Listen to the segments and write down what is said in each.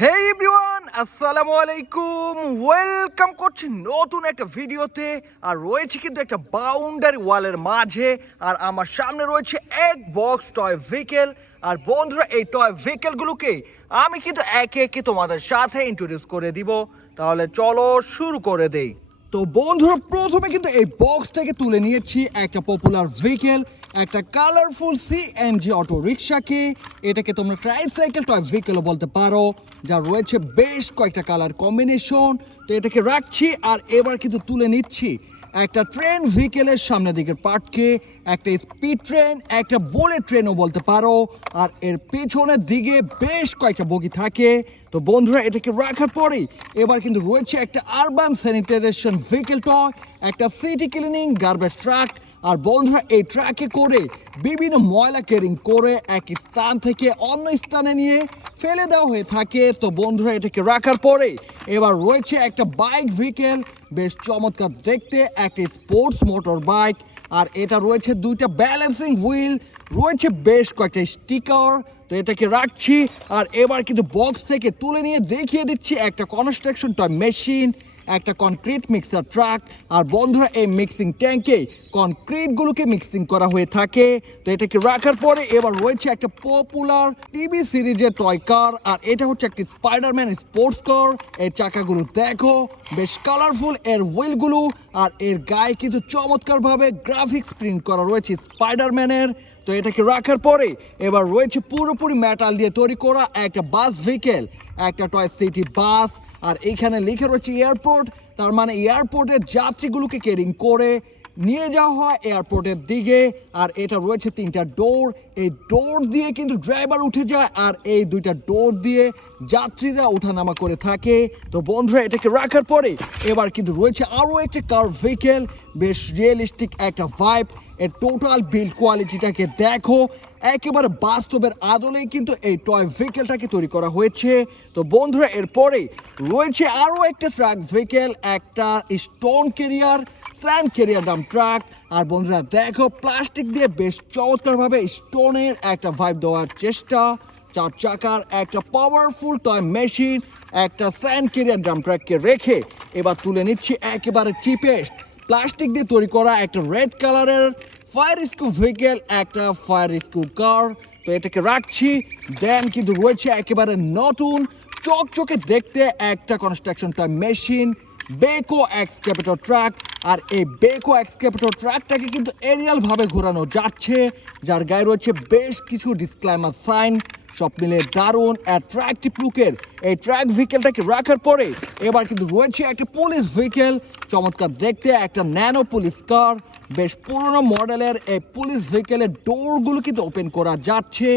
হে everyone, আসসালামু আলাইকুম। Welcome করছি নতুন একটা ভিডিওতে। আর রয়েছে কিন্তু একটা বাউন্ডারি ওয়ালের মাঝে, আর আমার সামনে রয়েছে এক বক্স টয় ভেহিকেল। আর বন্ধুরা, এই টয় ভেহিকেলগুলোকে আমি কিন্তু একে একে তোমাদের সাথে ইন্ট্রোডিউস করে দিব। তাহলে চলো শুরু করে দেই। তো বন্ধুরা, প্রথমে কিন্তু এই বক্স থেকে তুলে নিয়েছি একটা পপুলার ভেহিকেল, একটা কালারফুল সিএনজি অটো রিক্সাকে। এটাকে তোমরা ট্রাইসাইকেল টয় ভেহিকেলও বলতে পারো, যা রয়েছে বেশ কয়েকটা কালার কম্বিনেশন। তো এটাকে রাখছি, আর এবার কিন্তু তুলে নিচ্ছি একটা ট্রেন ভেহিকেলের সামনের দিকের পার্টকে, একটা স্পিড ট্রেন, একটা বুলেট ট্রেনও বলতে পারো। আর এর পেছনের দিকে বেশ কয়েকটা বগি থাকে। তো বন্ধুরা, এটাকে রাখার পরেই এবার কিন্তু রয়েছে একটা আরবান স্যানিটাইজেশন ভেহিকেল টয়, একটা সিটি ক্লিনিং গার্বেজ ট্রাক। আর বন্ধুরা, এই ট্রাকে করে বিভিন্ন ময়লা ক্যারিং করে এক স্থান থেকে অন্য স্থানে নিয়ে ফেলে দেওয়া হয়ে থাকে। তো বন্ধুরা, এটাকে রাখার পরে এবার রয়েছে একটা বাইক ভেহিকেল, বেশ চমৎকার দেখতে, একটা স্পোর্টস মোটর বাইক। আর এটা রয়েছে দুইটা ব্যালেন্সিং হুইল, রয়েছে বেশ কয়েকটা স্টিকার। তো এটাকে রাখছি, আর এবার কিন্তু বক্স থেকে তুলে নিয়ে দেখিয়ে দিচ্ছি একটা কনস্ট্রাকশন টয় মেশিন, একটা কনক্রিট মিক্সার ট্রাক। আর বন্ধুরা, এই মিক্সিং ট্যাঙ্কে কনক্রিটগুলোকে মিক্সিং করা হয়ে থাকে। তো এটাকে রাখার পরে এবার রয়েছে একটা পপুলার টিভি সিরিজের টয় কার, আর এটা হচ্ছে একটা স্পাইডারম্যান স্পোর্টস কার। এর চাকাগুলো দেখো, বেশ কালারফুল এর হুইলগুলো, আর এর গায়ে কিন্তু চমৎকারভাবে গ্রাফিক্স প্রিন্ট করা রয়েছে স্পাইডারম্যানের। তো এটাকে রাখার পরে এবার রয়েছে পুরোপুরি মেটাল দিয়ে তৈরি করা একটা বাস ভেহিকেল, একটা টয় সিটি বাস। আর এইখানে লিখে রয়েছে এয়ারপোর্ট, তার মানে এয়ারপোর্টের যাত্রীগুলোকে ক্যারিং করে নিয়ে যাওয়া হয় এয়ারপোর্টের দিকে। আর এটা রয়েছে তিনটা ডোর, এই ডোর দিয়ে কিন্তু ড্রাইভার উঠে যায়, আর এই দুইটা ডোর দিয়ে যাত্রীরা ওঠানামা করে থাকে। তো বন্ধুরা, এটাকে রাখার পরে এবার কিন্তু রয়েছে আরও একটা কার ভেহিকেল, বেশ রিয়েলিস্টিক একটা ভাইব। এর টোটাল বিল্ড কোয়ালিটিটাকে দেখো, একেবারে বাস্তবের আদলেই কিন্তু এই টয় ভেহিকেলটাকে তৈরি করা হয়েছে। তো বন্ধুরা, এরপরে রয়েছে আরও একটা ট্রাক ভেহিকেল, একটা stone carrier sand carrier dump truck. আর বন্ধুরা দেখো, প্লাস্টিক দিয়ে বেশ চমৎকারভাবে স্টোনের একটা ভাইব দেওয়ার চেষ্টা। চার চাকার একটা পাওয়ারফুল টয় মেশিন, একটা স্যান্ড ক্যারিয়ার ডাম ট্রাককে রেখে এবার তুলে নিচ্ছি একেবারে চিপেস্ট প্লাস্টিক দিয়ে তৈরি করা একটা রেড কালারের ফায়ার রেস্কিউ ভেহিকেল, একটা ফায়ার রেস্কিউ কার। তো এটাকে রাখছি। দেন কিন্তু রয়েছে একেবারে নতুন চকচকে দেখতে একটা construction toy machine, backhoe excavator truck. আর এই বেকো এক্সক্যাভেটর ট্রাকটাকে কিন্তু এরিয়াল ভাবে ঘোরানো যাচ্ছে, যার গায়ে রয়েছে বেশ কিছু ডিসক্লেমার সাইন। সব মিলে দারুণ অ্যাট্রাকটিভ লুকের এই ট্রাক ভেহিকেলটাকে রাখার পরে এবার কিন্তু রয়েছে একটা পুলিশ ভেহিকেল, চমৎকার দেখতে একটা ন্যানো পুলিশ কার। বেশ পুরনো মডেলের এই পুলিশ ভেহিকেলের ডোরগুলো কিন্তু ওপেন করা যাচ্ছে।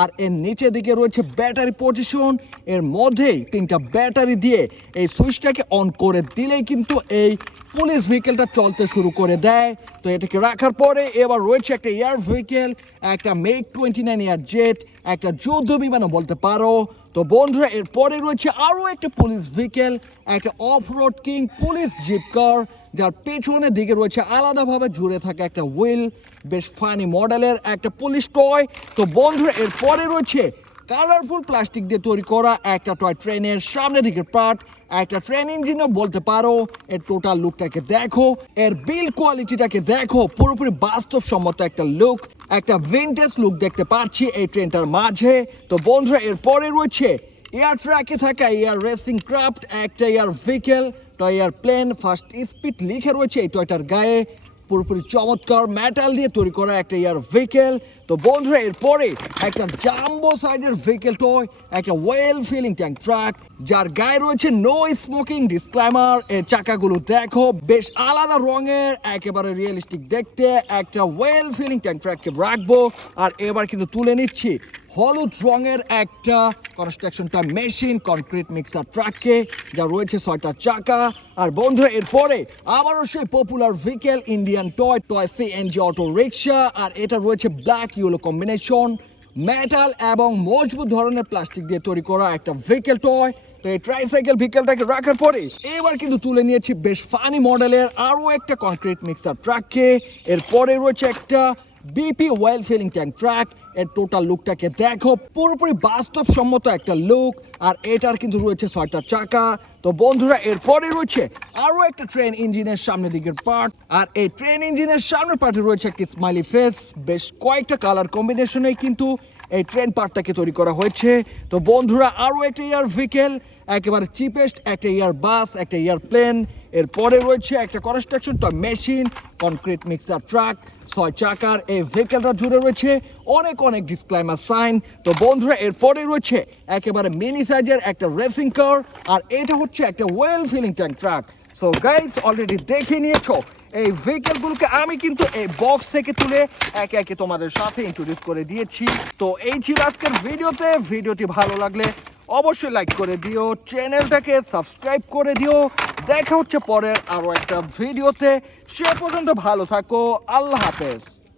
আর এর নিচের দিকে রয়েছে ব্যাটারি পজিশন, এর মধ্যেই তিনটা ব্যাটারি দিয়ে এই সুইচটাকে অন করে দিলেই কিন্তু এই পুলিশ ভেহিকেলটা চলতে শুরু করে দেয়। তো এটাকে রাখার পরে এবার রয়েছে একটা এয়ার ভেহিকেল, একটা মেক 29 এয়ার জেট, একটা যুদ্ধ বিমানও বলতে পারো। তো বন্ধুরা, এরপরে রয়েছে আরও একটা পুলিশ ভেহিকেল, একটা off road king police jeep car, যার পেছনের দিকে রয়েছে আলাদাভাবে জুড়ে থাকা একটা হুইল, বেশ ফানি মডেলের একটা পুলিশ টয়। তো বন্ধুরা, এরপরে রয়েছে কালারফুল প্লাস্টিক দিয়ে তৈরি করা একটা টয় ট্রেনের সামনের দিকের পার্ট, একটা ট্রেন ইঞ্জিনও বলতে পারো। এর টোটাল লুকটাকে দেখো, এর বিল্ড কোয়ালিটিটাকে দেখো, পুরোপুরি বাস্তবসম্মত একটা লুক, একটা ভিনটেজ লুক দেখতে পাচ্ছি এই ট্রেনটার মাঝে। তো বন্ধুরা, এরপরে রয়েছে এয়ার ট্র্যাকে থাকা এয়ার রেসিং ক্রাফট, একটা air vehicle, toy airplane first speed লিখে রয়েছে এই টয়টার গায়ে। পুরোপুরি চমৎকার মেটাল দিয়ে তৈরি করা একটা এয়ার ভেহিকেল। তো বন্ধুরা, এরপরে একটা জাম্বো সাইজের ভেহিকেল টয়, একটা ওয়েল ফিলিং ট্যাঙ্ক ট্রাক, যার গায়ে রয়েছে নো স্মোকিং ডিসক্লেমার। এর চাকাগুলো দেখো, বেশ আলাদা রঙের, একেবারে রিয়েলিস্টিক দেখতে একটা ওয়েল ফিলিং ট্যাঙ্ক ট্রাককে রাখবো। আর এবার কিন্তু তুলে নিচ্ছি হলুদ রঙের একটা construction toy machine concrete mixer ট্রাককে, যা রয়েছে 6টা চাকা। আর বন্ধুরা, এরপরে আবারও সেই popular vehicle Indian toy toy CNG auto rickshaw. আর এটা রয়েছে ব্ল্যাক ইয়েলো কম্বিনেশন, মেটাল এবং মজবুত ধরনের প্লাস্টিক দিয়ে তৈরি করা একটা ভেহিকেল টয়। তো এই ট্রাইসাইকেল ভেহিকেলটাকে রাখার পরে এবার কিন্তু তুলে নিয়েছি বেশ ফানি মডেলের আরও একটা কনক্রিট মিক্সার ট্রাককে। এরপরে রয়েছে একটা BP oil filling tank truck, এর টোটাল লুকটাকে দেখো, পুরোপুরি বাস্তবসম্মত একটা লুক। আর এটার কিন্তু রয়েছে 6টা চাকা। তো বন্ধুরা এরপরে রয়েছে আরো একটা ট্রেন ইঞ্জিনের সামনের দিকের পার্ট। আর এই ট্রেন ইঞ্জিনের সামনের পার্টে রয়েছে একটি স্মাইলি ফেস। বেশ কয়েকটা কালার কম্বিনেশনে কিন্তু এই ট্রেন পার্টটাকে তৈরি করা হয়েছে। তো বন্ধুরা আরো একটা ইয়ার ভেহিকেল, একেবারে চিপেস্ট একটা ইয়ার বাস, একটা ইয়ার প্লেন। এরপরে রয়েছে একটা construction toy machine, concrete mixer truck, 6 চাকার। এই ভেহিকেলটা জুড়ে রয়েছে অনেক অনেক ডিসক্লেমার সাইন। তো বন্ধুরা এরপরে রয়েছে একেবারে মিনি সাইজের একটা রেসিং কার। আর এটা হচ্ছে একটা oil filling tank truck. So guys already দেখে নিয়েছো এই ভেহিকেলগুলোকে আমি কিন্তু এই বক্স থেকে তুলে একে একে তোমাদের সাথে ইন্ট্রোডিউস করে দিয়েছি। তো এই ছিল আজকের ভিডিওটি ভালো লাগলে অবশ্যই লাইক করে দিও, চ্যানেলটাকে সাবস্ক্রাইব করে দিও। দেখা হচ্ছে পরের আরো একটা ভিডিওতে। সে পর্যন্ত ভালো থাকো, আল্লাহ হাফেজ।